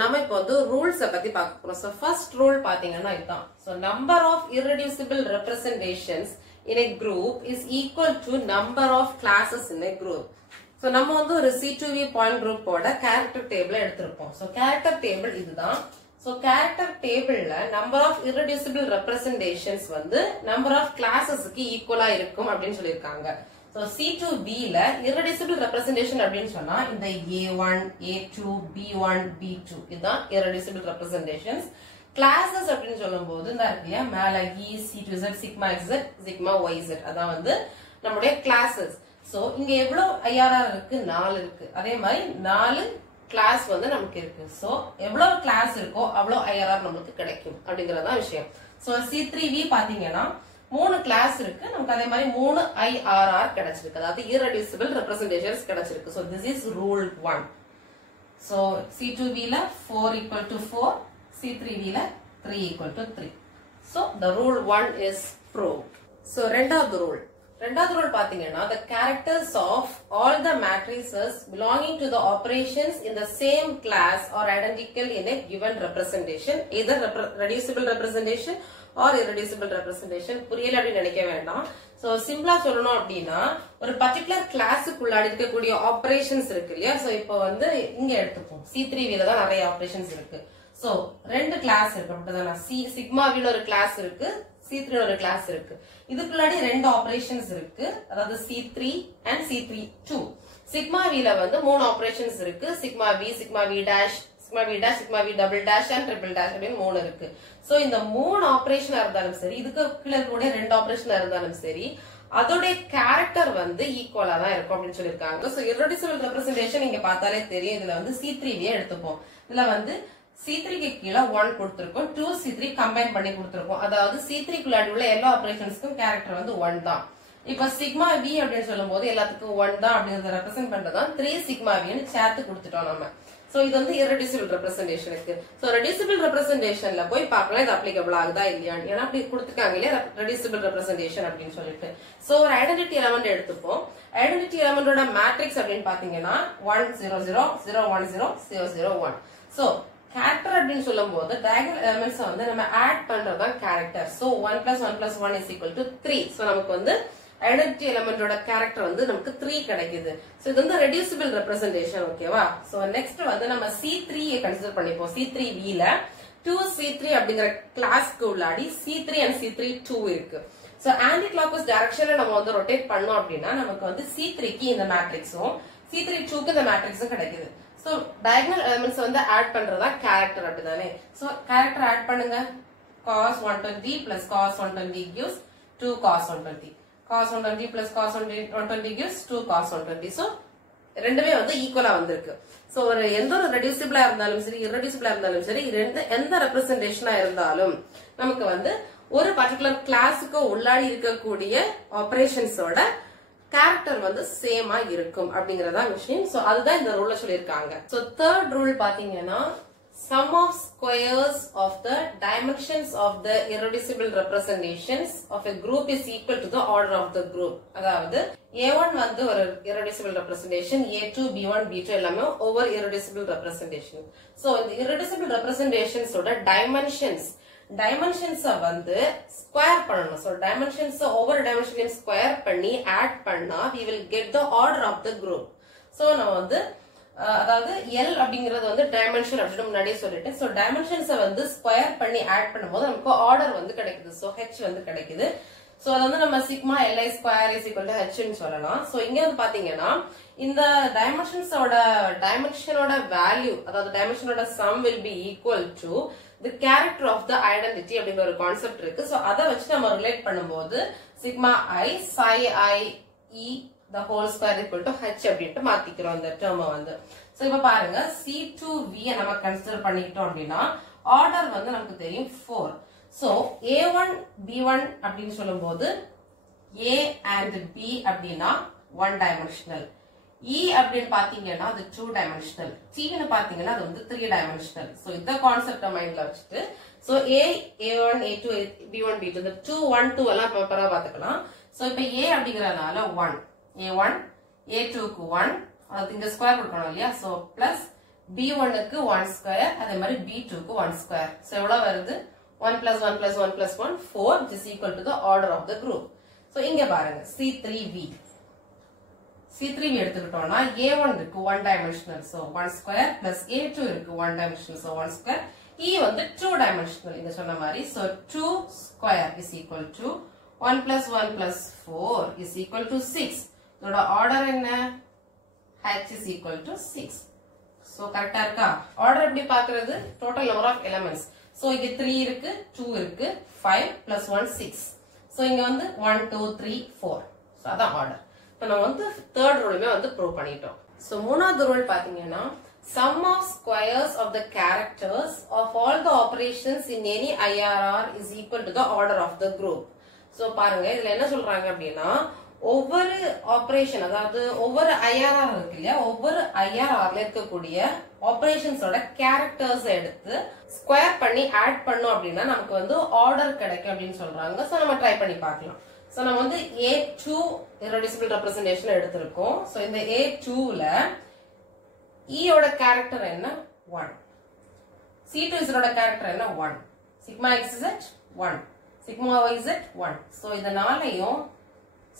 நம்ம இப்போ வந்து ரூல்ஸ் பத்தி பார்க்க போறோம். So first rule பாத்தீங்கன்னா இதுதான். So number of irreducible representations in a group is equal to number of classes in a group. So நம்ம வந்து ஒரு C2V point group ஓட character table எடுத்திருப்போம். So character table இதுதான். So character tableல number of irreducible representations வந்து number of classesக்கு ஈக்குவலா இருக்கும் அப்படின்னு சொல்லிருக்காங்க. So C2V ல irreducible representation அப்படின்னு சொன்னா இந்த A1, A2, B1, B2 இதுதான் irreducible representations. Classes அப்படின்னு சொல்லும்போது இந்த இருக்குல்லையா மேல E, C2Z, Sigma XZ, Sigma YZ அதான் வந்து நம்முடைய classes. So இங்க எவ்வளவு IRR இருக்கு? 4 இருக்கு. அதே மாதிரி 4 கிளாஸ் வந்து நமக்கு இருக்கு. சோ எவ்வளவு கிளாஸ் இருக்கோ அவ்வளவு IRR நமக்கு கிடைக்கும் அப்படிங்கறத விஷயம். சோ C3V பாத்தீங்கன்னா 3 கிளாஸ் இருக்கு. நமக்கு அதே மாதிரி 3 IRR கிடைச்சிருக்கு. அதாவது irreducible representations கிடைச்சிருக்கு. So this is rule 1. So C2V ல 4 equal to 4, C3V ல 3 equal to 3. So the rule 1 is proved. So ரெண்டாவது rule பாத்தீங்கன்னா the characters of all the matrices belonging to the operations in the same class are identical in a given representation, either reducible representation or irreducible representation. புரியல அப்படி நினைக்க வேண்டாம். So சிம்பிளா சொல்லணும் அப்படின்னா ஒரு பர்டிகுலர் கிளாஸுக்குள்ள இருக்கக்கூடிய ஆபரேஷன்ஸ் இருக்கு இல்லையா? சோ இப்போ வந்து இங்க எடுத்துப்போம். C3V ல தான் நிறைய ஆபரேஷன்ஸ் இருக்கு. சோ ரெண்டு கிளாஸ் இருக்கு அப்படிதானா? சிக்மா V ல ஒரு கிளாஸ் இருக்கு, C3 ஒரு கிளாஸ் இருக்கு. இதுக்குள்ளாடி ரெண்டு ஆபரேஷன்ஸ் இருக்கு. அதாவது C3 and C3-2. Sigma V ல வந்து 3 ஆபரேஷன்ஸ் இருக்கு. Sigma V, sigma V dash, sigma V dash, sigma V double dash and triple dash அப்படின்னு 3 இருக்கு. சோ இந்த 3 ஆபரேஷனா இருந்தாலும் சரி, இதுக்கு கீழ இருக்கக்கூடிய 2 ஆபரேஷனா இருந்தாலும் சரி, அதோட கேரக்டர் வந்து ஈக்குவலா தான் இருக்கும் அப்படின்னு சொல்லிருக்காங்க. சோ irreducible representation நீங்க பார்த்தாலே தெரியும். இதுல வந்து C3V எடுத்துப்போம். இதுல வந்து C3 க்கு கீழ 1 கொடுத்திருக்கோம், 2 C3 கம்பைன் பண்ணி கொடுத்திருக்கோம். அதாவது C3 குள்ளாடி உள்ள எல்லா ஆபரேஷன்ஸ்க்கும் கேரக்டர் வந்து 1 தான். இப்ப சிக்மா V அப்படின்னு சொல்லும்போது எல்லாத்துக்கும் 1 தான் அப்படிங்கறத ரெப்ரசென்ட் பண்றதா 3 சிக்மா V ன்னு சேர்த்து கொடுத்துட்டோம் நம்ம. சோ இது வந்து irreducible representationக்கு. சோ reducible representationல போய் பார்க்கலாம் இது அப்ளிகபிள் ஆகுதா இல்லையான்னு. ஏன்னா அப்படி கொடுத்துருக்காங்க இல்லையா reducible representation அப்படின்னு சொல்லிட்டு. சோ ஒரு ஐடென்டிட்டி எலிமெண்ட் எடுத்துப்போம். ஐடென்டிட்டி எலிமெண்டோட மேட்ரிக்ஸ் அப்படின்னு பாத்தீங்கன்னா 1 0 0 0 1 0 0 0 1. சோ கேரக்டர் அப்படின்னு சொல்லும்போது டயகனல் எலிமெண்ட்ஸ் வந்து நம்ம ஆட் பண்றதுதான் கேரக்டர். சோ 1 + 1 + 1 = 3. சோ நமக்கு வந்து ஐடென்டிட்டி எலிமெண்டோட கேரக்டர் வந்து நமக்கு 3 கிடைக்குது. சோ இது வந்து ரெடியூசிபிள் ரெப்ரசன்டேஷன். ஓகேவா? சோ நெக்ஸ்ட் வந்து நம்ம C3 கன்சிடர் பண்ணிப்போம். C3V ல 2C3 அப்படிங்கிற கிளாஸ்க்கு உள்ளாடி C3 and C3-2 இருக்கு. சோ ஆன்டி கிளாக்வைஸ் டைரக்ஷன்ல நம்ம வந்து ரொட்டேட் பண்ணோம் அப்படின்னா நமக்கு வந்து C3க்கு இந்த மேட்ரிக்ஸும் C3-2க்கு இந்த மேட்ரிக்ஸும் கிடைக்குது. சோ டயகனல் எலிமெண்ட்ஸ் வந்து ஆட் பண்றதா கேரக்டர் அப்படிதானே? சோ கேரக்டர் ஆட் பண்ணுங்க. cos 120 plus cos 120 gives 2 cos 120. cos 120 plus cos 120 gives 2 cos 120. So ரெண்டுமே வந்து ஈக்குவலா வந்திருக்கு. சோ ஒரு எந்த ஒரு ரெடியூசிபிளா இருந்தாலும் சரி, irreducible இருந்தாலும் சரி, எந்த ரெப்ரசன்டேஷனா இருந்தாலும் நமக்கு வந்து ஒரு பர்டிகுலர் கிளாஸுக்கு உள்ளாடி இருக்கக்கூடிய ஆபரேஷன்ஸோட கேரக்டர் வந்து சேமா இருக்கும் அப்படிங்கறதா விஷயம். சோ அதுதான் இந்த ரூல்ல சொல்லிருக்காங்க. சோ தேர்ட் ரூல் பாத்தீங்கன்னா sum of squares of the dimensions of the irreducible representations of a group is equal to the order of the group. அதாவது A1 வந்து ஒரு irreducible representation, A2, B1, B2 எல்லாமே over irreducible representation. So இந்த irreducible representations ஓட dimensions வந்து square பண்ணணும். So dimensions over dimension square பண்ணி add பண்ணா we will get the order of the group. So நம்ம வந்து அதாவது L அப்படிங்கிறது வந்து டைமென்ஷன் அப்படின்னு முன்னாடியே சொல்லிட்டேன். சோ டைமென்ஷன்ஸ் வந்து ஸ்கொயர் பண்ணி ஆட் பண்ணும்போது நமக்கு ஆர்டர் வந்து கிடைக்குது. சோ H வந்து கிடைக்குது. சோ அது வந்து நம்ம sigma Li square is equal to H ன்னு சொல்லலாம். சோ இங்க வந்து பாத்தீங்கன்னா இந்த டைமென்ஷனோட வேல்யூ, அதாவது டைமென்ஷனோட sum will be equal to the character of the identity அப்படிங்கிற ஒரு கான்செப்ட் இருக்கு. சோ அதை வச்சு நம்ம ரிலேட் பண்ணும்போது sigma I psi I E the whole square equal to H அப்படின்ட்டு மாத்திக்கிறோம் இந்த டேர்மை வந்து. சோ இப்ப பாருங்க C2V நம்ம கன்சிடர் பண்ணிக்கிட்டோம் அப்படின்னா ஆர்டர் வந்து நமக்கு தெரியும் 4. சோ A1 B1 அப்படின்னு சொல்லும்போது A and B அப்படின்னா 1 dimensional, E அப்படின்னு பாத்தீங்கன்னா அது 2 dimensional, T ன்னு பாத்தீங்கன்னா அது வந்து 3 dimensional. சோ இந்த கான்செப்ட மைண்ட்ல வச்சுட்டு so A1 A2 B1 B2 இந்த 2 1 2 எல்லாம் ப்ராப்பரா பாத்துக்கலாம். சோ இப்ப A அப்படிங்கறதுனால 1 A1 A2 க்கு 1 அது இங்க ஸ்கொயர் கொடுக்கணும் இல்லையா? சோ பிளஸ் B1 க்கு 1 square, அதே மாதிரி B2 க்கு 1 square. So எவ்வளவு வருது? 1 plus 1 plus 1 plus 1, 4, which is equal to the order of the group. So இங்க பாருங்க, C3V. C3V எடுத்துக்கிட்டோம்னா A1 இருக்கு 1 dimensional, so 1 square, plus A2 இருக்கு 1 dimensional, so 1 square. E வந்து 2 dimensional, இங்க சொன்ன மாதிரி, so 2 square is equal to 1 plus 1 plus 4 is equal to 6. இதோட order என்ன? H is equal to 6. So correct இருக்கா? Order எப்படி பார்க்கிறது? Total number of elements. So இங்க 3 இருக்கு, 2 இருக்கு, 5 plus 1 6. So இங்க வந்து 1 2 3 4. So அதான் order. இப்போ நம்ம வந்து third rule வந்து prove பண்ணிட்டோம். So மூணாவது rule பாத்தீங்கன்னா sum of squares of the characters of all the operations in any IRR is equal to the order of the group. So பாருங்க இதுல என்ன சொல்றாங்க அப்படின்னா ஒவ்வொரு ஆபரேஷன் அதாவது ஒவ்வொரு ஐஆர்ஆர் இருக்கு இல்லையா ஒவ்வொரு ஐஆர்ஆர்ல இருக்கக்கூடிய ஆபரேஷன்ஸோட கேரக்டர்ஸ் எடுத்து ஸ்கொயர் பண்ணி ஆட் பண்ணோம் அப்படின்னா நமக்கு வந்து ஆர்டர் கிடைக்கும் அப்படின்னு சொல்றாங்க. சோ நம்ம ட்ரை பண்ணி பார்க்கலாம். சோ நம்ம வந்து A2 irreducible representation எடுத்திருக்கோம். சோ இந்த A2ல E ஓட கேரக்டர் என்ன 1, C2 ஓட கேரக்டர் என்ன 1, sigma xz 1, sigma yz 1. So இதனாலயும்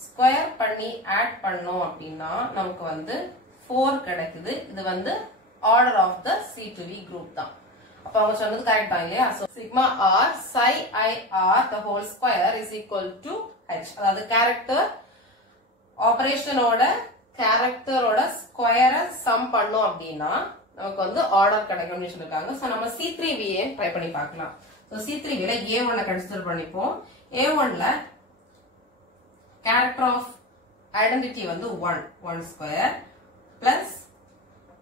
square பண்ணி ஆட் பண்ணோம் அப்படின்னா நமக்கு வந்து 4 கிடைக்குது. இது வந்து order of the C2V group தான். அப்ப அவங்க சொன்னது கரெக்ட்டா இல்லையா? So sigma r psi I r the whole square is equal to h. அதாவது கேரக்டர் ஆபரேஷனோட கேரக்டரோட ஸ்கொயரை சம் பண்ணோம் அப்படின்னா நமக்கு வந்து ஆர்டர் கிடைக்கும் அப்படின்னு சொல்லிருக்காங்க. சோ நம்ம C3V ட்ரை பண்ணி பார்க்கலாம். சோ C3V ல A1 கன்சிடர் பண்ணிப்போம். A1ல character of identity வந்து 1 square plus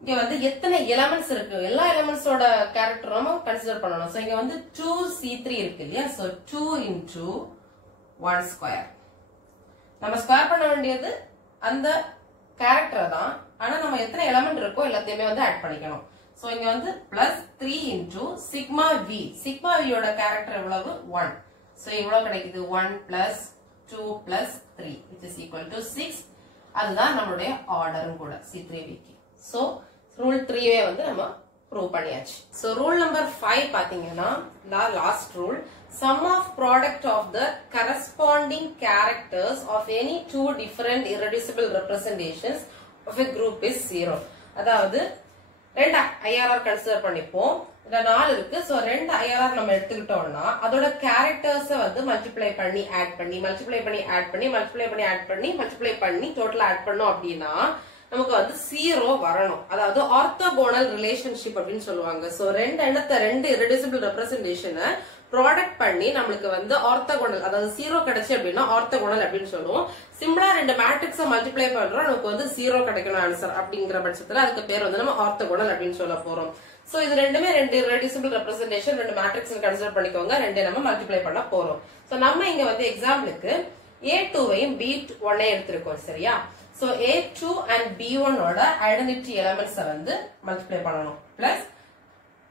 இங்க வந்து எத்தனை எலிமெண்ட்ஸ் இருக்கு எல்லா எலிமெண்ட்ஸோட கேரக்டர் நம்ம கன்சிடர் பண்ணனும். சோ இங்க வந்து 2C3 இருக்கு இல்லையா? So 2 into 1 square. நம்ம ஸ்கொயர் பண்ண வேண்டியது அந்த கேரக்டர் தான். ஆனா நம்ம எத்தனை எலிமெண்ட் இருக்கோ எல்லாத்தையுமே வந்து ஆட் பண்ணிக்கணும். சோ இங்க வந்து plus 3 into sigma v. sigma v யோட கேரக்டர் எவ்வளவு 1. சோ இவ்வளவு கிடைக்குது 1 plus 2 plus 3 which is equal to 6. அதுதான் நம்மளுடைய ஆர்டரும் கூட C3V க்கு. சோ ரூல் 3 வந்து நம்ம ப்ரூவ் பண்ணியாச்சு. சோ ரூல் நம்பர் 5 பாத்தீங்கன்னா last rule sum of product of the corresponding characters of any two different irreducible representations of a group is 0. அதாவது ரெண்டு ஐஆர்ஆர் கன்சிடர் பண்ணிப்போம். இந்த 4 இருக்கு. சோ ரெண்டு ஐஆர்ஆர் நம்ம எடுத்துக்கிட்டோம்னா அதோட கேரக்டர்ஸ் வந்து மல்டிப்ளை பண்ணி ஆட் பண்ணி மல்டிப்ளை பண்ணி ஆட் பண்ணி மல்டிப்ளை பண்ணி ஆட் பண்ணி மல்டிப்ளை பண்ணி டோட்டல் ஆட் பண்ணோம் அப்படின்னா நமக்கு வந்து 0 வரணும். அதாவது ஆர்த்தோகோனல் ரிலேஷன்ஷிப் அப்படின்னு சொல்லுவாங்க. சோ ரெண்டு irreducible ரெப்ரசன்டேஷனை ப்ராடக்ட் பண்ணி நம்மளுக்கு வந்து ஆர்த்தோகோனல் அதாவது 0 கிடைச்சு அப்படின்னா ஆர்த்தோகோனல் அப்படின்னு சொல்லுவோம். சிம்பிளா ரெண்டு மேட்ரிக்ஸை மல்டிப்ளை பண்றோம் நமக்கு வந்து 0 கிடைக்கணும் ஆன்சர் அப்படிங்கிற பட்சத்துல அதுக்கு பேர் வந்து நம்ம ஆர்த்தோகோனல் அப்படின்னு சொல்ல போறோம். சோ இது ரெண்டுமே ரெண்டு irreducible ரெப்ரசன்டேஷன் ரெண்டு மேட்ரிக்ஸ் கன்சிடர் பண்ணிக்கோங்க. ரெண்டே நம்ம மல்டிப்ளை பண்ண போறோம். சோ நம்ம இங்க வந்து எக்ஸாம்பிளுக்கு A2வையும் B1 எடுத்திருக்கோம் சரியா? சோ A2 and B1 ஓட ஐடென்டிட்டி எலிமெண்ட்ஸை வந்து மல்டிப்ளை பண்ணணும். பிளஸ்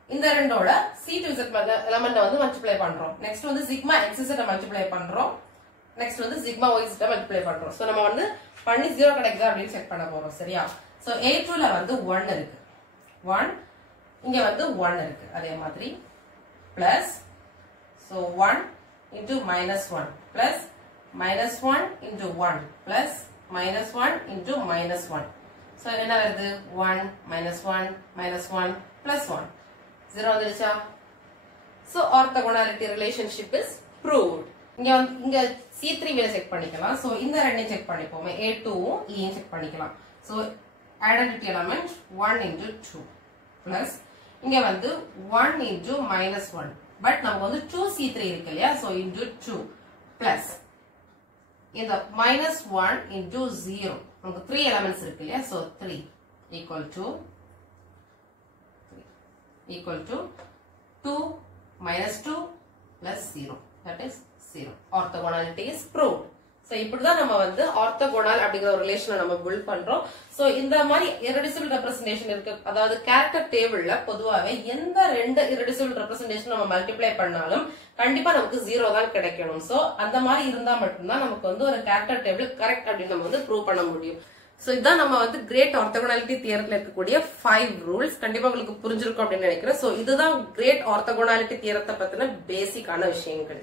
இந்த ரெண்டோட C2Z எலிமெண்ட் வந்து மல்டிப்ளை பண்றோம். நெக்ஸ்ட் வந்து sigma xz மல்டிப்ளை பண்றோம். நெக்ஸ்ட் வந்து sigma yz மல்டிப்ளை பண்றோம். சோ நம்ம வந்து பண்ணி 0 கிடைக்குதா அப்படின்னு செக் பண்ண போறோம் சரியா? சோ A2ல வந்து 1 இருக்கு. 1 இங்க வந்து 1 இருக்கு. அதே மாதிரி plus so 1 into -1 plus -1 into 1 plus -1 into -1. So என்ன வருது 1 -1 -1 plus 1 0 வந்துருச்சா? So orthogonality relationship is proved. இங்க C3V செக் பண்ணிக்கலாம். சோ இந்த ரெண்டையும் செக் பண்ணிப்போமே A2வும் E செக் பண்ணிக்கலாம். So identity element 1 into 2 plus இங்க வந்து 1 into -1 பட் நமக்கு வந்து 2C3 இருக்கு இல்லையா? சோ into 2 பிளஸ் இந்த -1 into 0 நமக்கு 3 எலிமெண்ட்ஸ் இருக்கு இல்லையா? So 3 equal to 2 minus 2 plus 0 that is 0. Orthogonality is proved. So இப்படிதான் நம்ம வந்து ஆர்த்தோகோனல் அப்படிங்கிற ஒரு ரிலேஷனை நம்ம பில்ட் பண்றோம். சோ இந்த மாதிரி irreducible ரெப்ரசன்டேஷன் இருக்கு. அதாவது கேரக்டர் டேபிள்ல பொதுவாவே எந்த ரெண்டு irreducible ரெப்ரசன்டேஷன் நம்ம மல்டிப்ளை பண்ணாலும் கண்டிப்பா நமக்கு 0 தான் கிடைக்கணும். சோ அந்த மாதிரி இருந்தா மட்டும்தான் நமக்கு வந்து ஒரு கேரக்டர் டேபிள் கரெக்ட் அப்படின்னு நம்ம வந்து ப்ரூவ் பண்ண முடியும். சோ இதான் நம்ம வந்து கிரேட் ஆர்த்தோகோனாலிட்டி தியரத்துல இருக்கக்கூடிய 5 ரூல்ஸ். கண்டிப்பா உங்களுக்கு புரிஞ்சிருக்கும் அப்படின்னு நினைக்கிறேன். சோ இதுதான் கிரேட் ஆர்த்தோகோனாலிட்டி தியரத்தை பத்தின பேசிக்கான விஷயங்கள்.